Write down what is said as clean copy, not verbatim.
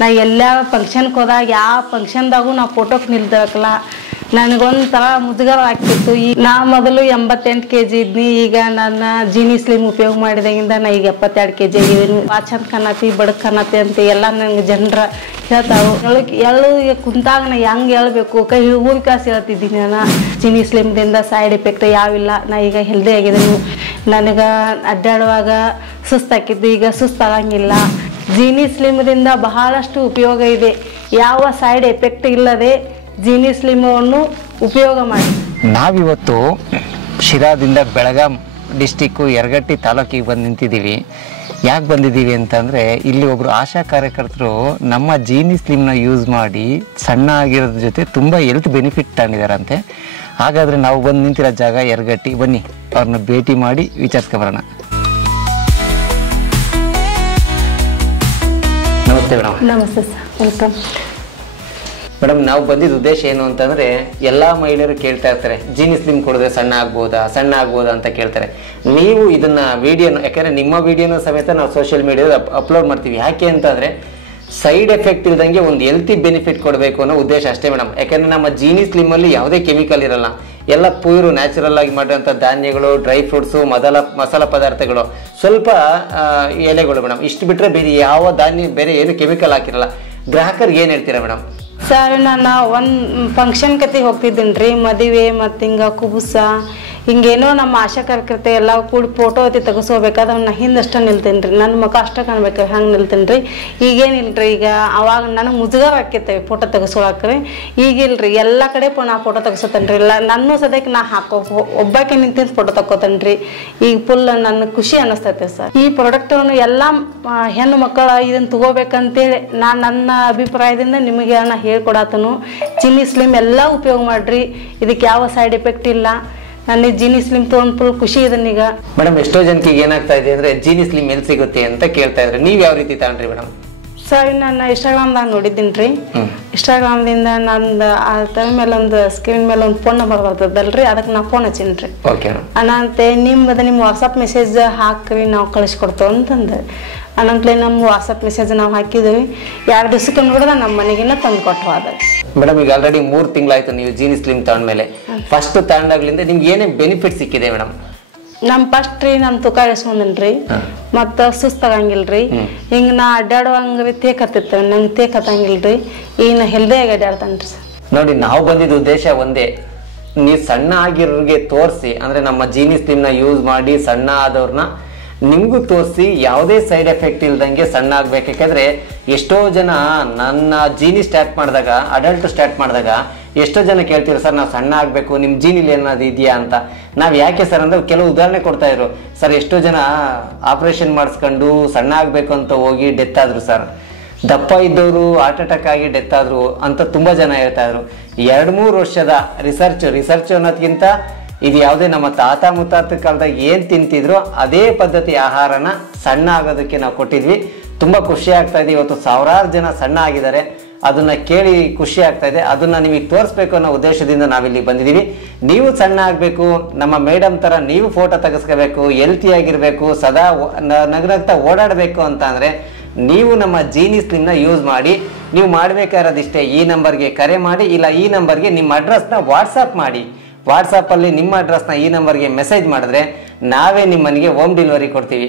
ನಾ ಎಲ್ಲ ಫಂಕ್ಷನ್ಗೆ ಹೋದಾಗ ಯಾವ ಫಂಕ್ಷನ್ದಾಗೂ ನಾ ಫೋಟೋಕ್ಕೆ ನಿಲ್ದಬೇಕಲ್ಲ ನನಗೊಂಥರ ಮುಜುಗರ ಆಗ್ತಿತ್ತು. ಈ ನಾ ಮೊದಲು 88 kg ಇದ್ನಿ, ಈಗ ನನ್ನ ಜೀನಿ ಸ್ಲಿಮ್ ಉಪಯೋಗ ಮಾಡಿದಾಗಿಂದ ನಾ ಈಗ 72 kg ಆಗಿದ್ದೀನಿ. ಚಂದ ಕಾಣತಿ ಬಡಕ್ ಕಾಣತಿ ಅಂತ ಎಲ್ಲ ನನಗೆ ಜನರ ಹೇಳ್ತಾವೆ. ಎಳ್ಳು ಈಗ ಕುಂತಾಗ ನಾ ಹೆಂಗೆ ಹೇಳ್ಬೇಕು ಕೈ ಹೂವು ಕಾಸು ಹೇಳ್ತಿದ್ದೀನಿ. ನಾನು ಜೀನಿ ಸ್ಲಿಮ್ದಿಂದ ಸೈಡ್ ಎಫೆಕ್ಟ್ ಯಾವಿಲ್ಲ. ನಾ ಈಗ ಹೆಲ್ದಿ ಆಗಿದ್ದೀನಿ. ನನಗೆ ಅಡ್ಡಾಡುವಾಗ ಸುಸ್ತಾಕಿದ್ದು ಈಗ ಸುಸ್ತಾಗಂಗಿಲ್ಲ. ಜೀನಿ ಸ್ಲಿಮ್ದಿಂದ ಬಹಳಷ್ಟು ಉಪಯೋಗ ಇದೆ. ಯಾವ ಸೈಡ್ ಎಫೆಕ್ಟ್ ಇಲ್ಲದೆ ಜೀನಿ ಸ್ಲಿಮನ್ನು ಉಪಯೋಗ ಮಾಡಿ. ನಾವಿವತ್ತು ಶಿರಾದಿಂದ ಬೆಳಗಾಂ ಡಿಸ್ಟಿಕ್ಕು ಯರಗಟ್ಟಿ ತಾಲೂಕಿಗೆ ಬಂದು ನಿಂತಿದ್ದೀವಿ. ಯಾಕೆ ಬಂದಿದ್ದೀವಿ ಅಂತಂದರೆ ಇಲ್ಲಿ ಒಬ್ಬರು ಆಶಾ ಕಾರ್ಯಕರ್ತರು ನಮ್ಮ ಜೀನಿ ಸ್ಲಿಮ್ನ ಯೂಸ್ ಮಾಡಿ ಸಣ್ಣ ಆಗಿರೋದ್ರ ಜೊತೆ ತುಂಬ ಹೆಲ್ತ್ ಬೆನಿಫಿಟ್ ತಗೊಂಡಿದ್ದಾರಂತೆ. ಹಾಗಾದರೆ ನಾವು ಬಂದು ನಿಂತಿರೋ ಜಾಗ ಯರಗಟ್ಟಿ. ಬನ್ನಿ ಅವ್ರನ್ನ ಭೇಟಿ ಮಾಡಿ ವಿಚಾರಿಸ್ಕೊಬರೋಣ. ನಮಸ್ತೆ ಮೇಡಮ್. ನಮಸ್ತೆ ಸರ್, ವೆಲ್ಕಮ್ ಮೇಡಮ್. ನಾವು ಬಂದಿದ್ದ ಉದ್ದೇಶ ಏನು ಅಂತಂದರೆ ಎಲ್ಲ ಮಹಿಳೆಯರು ಕೇಳ್ತಾ ಇರ್ತಾರೆ, ಜೀನಿ ಸ್ಲಿಮ್ ಕೊಡಿದ್ರೆ ಸಣ್ಣ ಆಗ್ಬೋದಾ ಅಂತ ಕೇಳ್ತಾರೆ. ನೀವು ಇದನ್ನು ವಿಡಿಯೋನ, ಯಾಕೆಂದರೆ ನಿಮ್ಮ ವಿಡಿಯೋನ ಸಮೇತ ನಾವು ಸೋಷಿಯಲ್ ಮೀಡಿಯಾದ ಅಪ್ಲೋಡ್ ಮಾಡ್ತೀವಿ. ಯಾಕೆ ಅಂತಂದರೆ ಸೈಡ್ ಎಫೆಕ್ಟ್ ಇಲ್ದಂಗೆ ಒಂದು ಹೆಲ್ತಿ ಬೆನಿಫಿಟ್ ಕೊಡಬೇಕು ಅನ್ನೋ ಉದ್ದೇಶ ಅಷ್ಟೇ ಮೇಡಮ್. ಯಾಕೆಂದರೆ ನಮ್ಮ ಜೀನಿ ಸ್ಲಿಮ್ಮಲ್ಲಿ ಯಾವುದೇ ಕೆಮಿಕಲ್ ಇರಲ್ಲ, ಎಲ್ಲ ಪ್ಯೂರು ನ್ಯಾಚುರಲ್ ಆಗಿ ಮಾಡಿರೋಂಥ ಧಾನ್ಯಗಳು, ಡ್ರೈ ಫ್ರೂಟ್ಸು, ಮಸಾಲ ಪದಾರ್ಥಗಳು, ಸ್ವಲ್ಪ ಎಲೆಗಳು ಮೇಡಮ್. ಇಷ್ಟು ಬಿಟ್ಟರೆ ಬೇರೆ ಯಾವ ಧಾನ್ಯ ಬೇರೆ ಏನು ಕೆಮಿಕಲ್ ಹಾಕಿರಲ್ಲ. ಗ್ರಾಹಕರಿಗೆ ಏನು ಹೇಳ್ತೀರಾ ಮೇಡಮ್? ಸರ್, ನಾನು ಒಂದು ಫಂಕ್ಷನ್ ಕತೆ ಹೋಗ್ತಿದ್ದೀನಿ ರೀ, ಮದುವೆ ಮತ್ತು ಹಿಂಗೆ ಕುಬುಸ ಹಿಂಗೇನೋ ನಮ್ಮ ಆಶಾ ಕಾರ್ಯಕರ್ತೆ ಎಲ್ಲ ಕೂಡಿ ಫೋಟೋ ಐತಿ ತೆಗೆಸ್ಕೋಬೇಕಾದ್ರೆ ನಾ ಹಿಂದಷ್ಟು ನಿಲ್ತೀನಿ ರೀ. ನನ್ನ ಮುಖ ಅಷ್ಟೇ ಕಾಣ್ಬೇಕು ಹಂಗೆ ನಿಲ್ತೀನಿ ರೀ. ಈಗೇನಿಲ್ರಿ, ಈಗ ಅವಾಗ ನನಗೆ ಮುಜುಗರ ಆಕೈತೆ ಫೋಟೋ ತೆಗೆಸ್ಕೊಳಕ್ರಿ. ಈಗಿಲ್ರಿ, ಎಲ್ಲ ಕಡೆ ನಾ ಫೋಟೋ ತೆಗೆಸೋತೇನೆ ರೀ. ಇಲ್ಲ ನನ್ನ ಸದ್ಯಕ್ಕೆ ನಾ ಒಬ್ಬಾಕೆ ನಿಂತಿದ್ದು ಫೋಟೋ ತಗೋತೇನೆ ರೀ. ಈಗ ಫುಲ್ ನನ್ನ ಖುಷಿ ಅನ್ನಿಸ್ತೈತೆ ಸರ್. ಈ ಪ್ರಾಡಕ್ಟನ್ನು ಎಲ್ಲ ಹೆಣ್ಣು ಮಕ್ಕಳು ಇದನ್ನು ತಗೋಬೇಕಂತೇಳಿ ನನ್ನ ಅಭಿಪ್ರಾಯದಿಂದ ನಿಮಗೆ ನಾ ಹೇಳ್ಕೊಡತನು. ಜೀನಿ ಸ್ಲಿಮ್ ಎಲ್ಲ ಉಪಯೋಗ ಮಾಡಿರಿ, ಇದಕ್ಕೆ ಯಾವ ಸೈಡ್ ಎಫೆಕ್ಟ್ ಇಲ್ಲ. ನನಗೆ ಜೀನಿ ಸ್ಲಿಮ್ ತೊಗೊಂಡು ಫುಲ್ ಖುಷಿ ಇದನ್ನೀಗ. ಮೇಡಮ್, ಎಷ್ಟೋ ಜನಕ್ಕೆ ಏನಾಗ್ತಾ ಇದೆ ಅಂದರೆ ಜೀನಿ ಸ್ಲಿಮ್ ಎಲ್ಲಿ ಸಿಗುತ್ತೆ ಅಂತ ಕೇಳ್ತಾ ಇದ್ರೆ, ನೀವು ಯಾವ ರೀತಿ ತಗೊಂಡ್ರಿ ಮೇಡಮ್? ಸರ್, ನಾನು ಇನ್ಸ್ಟಾಗ್ರಾಮ್ದಾಗ ನೋಡಿದ್ದೀನಿ ರೀ. ಇನ್ಸ್ಟಾಗ್ರಾಮ್ದಿಂದ ನಂದು ಆ ಟೈಮ್ ಮೇಲೆ ಒಂದು ಸ್ಕ್ರೀನ್ ಮೇಲೆ ಒಂದು ಫೋನ್ ನಂಬರ್ ಬರ್ತದಲ್ರಿ, ಅದಕ್ಕೆ ನಾ ಫೋನ್ ಹಚ್ಚೀನಿ ರೀ. ಅನಂತೆ ನಿಮ್ಮ ವಾಟ್ಸಪ್ ಮೆಸೇಜ್ ಹಾಕ್ರಿ, ನಾವು ಕಳಿಸ್ಕೊಡ್ತೇವೆ ಅಂತಂದೆ. ಅನಂತಲೇ ನಮ್ಮ ವಾಟ್ಸಪ್ ಮೆಸೇಜ್ ನಾವು ಹಾಕಿದ್ವಿ. 2 ದಿವಸಕ್ಕೆ ನೋಡಿದ್ರೆ ನಮ್ಮ ಮನೆಗಿನ್ನ ತಂದು ಕೊಟ್ಟು ಅದ. ಮೇಡಮ್, ಈಗ ಆಲ್ರೆಡಿ 3 ತಿಂಗಳಾಯ್ತು ನೀವು ಜೀನಿ ಸ್ಲಿಮ್ ತಗೊಂಡ್ಮೇಲೆ. ಫಸ್ಟ್ ತಗೊಂಡಾಗ್ಲಿಂದ ನಿಮ್ಗೆ ಏನೇ ಬೆನಿಫಿಟ್ ಸಿಕ್ಕಿದೆ ಮೇಡಮ್? ನಮ್ಮ ಫಸ್ಟ್ ರೀ ನಾನು ತೂಕ ಇಳಿಸ್ಕೊಂಡೇನ್ರಿ, ಮತ್ತು ಸುಸ್ತಾಗಂಗಿಲ್ರಿ. ಹಿಂಗೆ ನಾ ಅಡ್ಡಾಡುವಂಗ್ರಿ ತೇಕತ್ತಿರ್ತೇವೆ, ನಂಗೆ ತೇಕತ್ತಂಗಿಲ್ರಿ. ಈಗ ನಾ ಹೆಲ್ದಿಯಾಗಿ ಅಡ್ಡಾಡ್ತಾನ್ರಿ ಸರ್. ನೋಡಿ, ನಾವು ಬಂದಿದ್ದ ಉದ್ದೇಶ ಒಂದೇ, ನೀವು ಸಣ್ಣ ಆಗಿರೋರಿಗೆ ತೋರಿಸಿ, ಅಂದರೆ ನಮ್ಮ ಜೀನಿ ಸ್ಲಿಮ್ನ ಯೂಸ್ ಮಾಡಿ ಸಣ್ಣ ಆದವ್ರನ್ನ ನಿಮಗೂ ತೋರಿಸಿ ಯಾವುದೇ ಸೈಡ್ ಎಫೆಕ್ಟ್ ಇಲ್ದಂಗೆ ಸಣ್ಣ ಆಗ್ಬೇಕು. ಯಾಕೆಂದರೆ ಎಷ್ಟೋ ಜನ ನನ್ನ ಜೀನಿ ಅಡಲ್ಟ್ ಸ್ಟಾರ್ಟ್ ಮಾಡಿದಾಗ ಎಷ್ಟೋ ಜನ ಕೇಳ್ತೀರ, ಸರ್ ನಾವು ಸಣ್ಣ ಆಗಬೇಕು, ನಿಮ್ಮ ಜೀನಿಲಿ ಏನಾದ್ರು ಇದೆಯಾ ಅಂತ. ನಾವು ಯಾಕೆ ಸರ್ ಅಂದರೆ ಕೆಲವು ಉದಾಹರಣೆ ಕೊಡ್ತಾ ಇದ್ರು ಸರ್. ಎಷ್ಟೋ ಜನ ಆಪ್ರೇಷನ್ ಮಾಡಿಸ್ಕೊಂಡು ಸಣ್ಣ ಆಗಬೇಕು ಅಂತ ಹೋಗಿ ಡೆತ್ ಆದರು ಸರ್. ದಪ್ಪ ಇದ್ದವರು ಹಾರ್ಟ್ ಅಟ್ಯಾಕ್ ಆಗಿ ಡೆತ್ ಆದರು ಅಂತ ತುಂಬ ಜನ ಹೇಳ್ತಾ ಇದ್ರು. 2-3 ವರ್ಷದ ರಿಸರ್ಚ್ ಅನ್ನೋದಕ್ಕಿಂತ ಇದು ಯಾವುದೇ ನಮ್ಮ ತಾತ ಮುತ್ತಾತ ಕಾಲದಾಗ ಏನು ತಿಂತಿದ್ರು ಅದೇ ಪದ್ಧತಿ ಆಹಾರನ ಸಣ್ಣ ಆಗೋದಕ್ಕೆ ನಾವು ಕೊಟ್ಟಿದ್ವಿ. ತುಂಬ ಖುಷಿ ಆಗ್ತಾ ಇದೆ. ಇವತ್ತು ಸಾವಿರಾರು ಜನ ಸಣ್ಣ ಆಗಿದ್ದಾರೆ. ಅದನ್ನು ಕೇಳಿ ಖುಷಿ ಆಗ್ತಾ ಇದೆ. ಅದನ್ನು ನಿಮಗೆ ತೋರಿಸ್ಬೇಕು ಅನ್ನೋ ಉದ್ದೇಶದಿಂದ ನಾವಿಲ್ಲಿ ಬಂದಿದ್ದೀವಿ. ನೀವು ಸಣ್ಣ ಆಗಬೇಕು, ನಮ್ಮ ಮೇಡಮ್ ಥರ ನೀವು ಫೋಟೋ ತೆಗೆಸ್ಕೋಬೇಕು, ಹೆಲ್ತಿಯಾಗಿರಬೇಕು, ಸದಾ ನಗನಗ್ತಾ ಓಡಾಡಬೇಕು ಅಂತ ಅಂದರೆ ನೀವು ನಮ್ಮ ಜೀನಿ ಸ್ಲಿಮ್ನ ಯೂಸ್ ಮಾಡಿ. ನೀವು ಮಾಡಬೇಕಾಗಿರೋದಿಷ್ಟೇ, ಈ ನಂಬರ್ಗೆ ಕರೆ ಮಾಡಿ, ಇಲ್ಲ ಈ ನಂಬರ್ಗೆ ನಿಮ್ಮ ಅಡ್ರೆಸ್ನ ವಾಟ್ಸಪ್ ಮಾಡಿ. ವಾಟ್ಸಪ್ಪಲ್ಲಿ ನಿಮ್ಮ ಅಡ್ರೆಸ್ನ ಈ ನಂಬರ್ಗೆ ಮೆಸೇಜ್ ಮಾಡಿದ್ರೆ ನಾವೇ ನಿಮ್ಮ ಮನೆಗೆ ಹೋಮ್ ಡೆಲಿವರಿ ಕೊಡ್ತೀವಿ.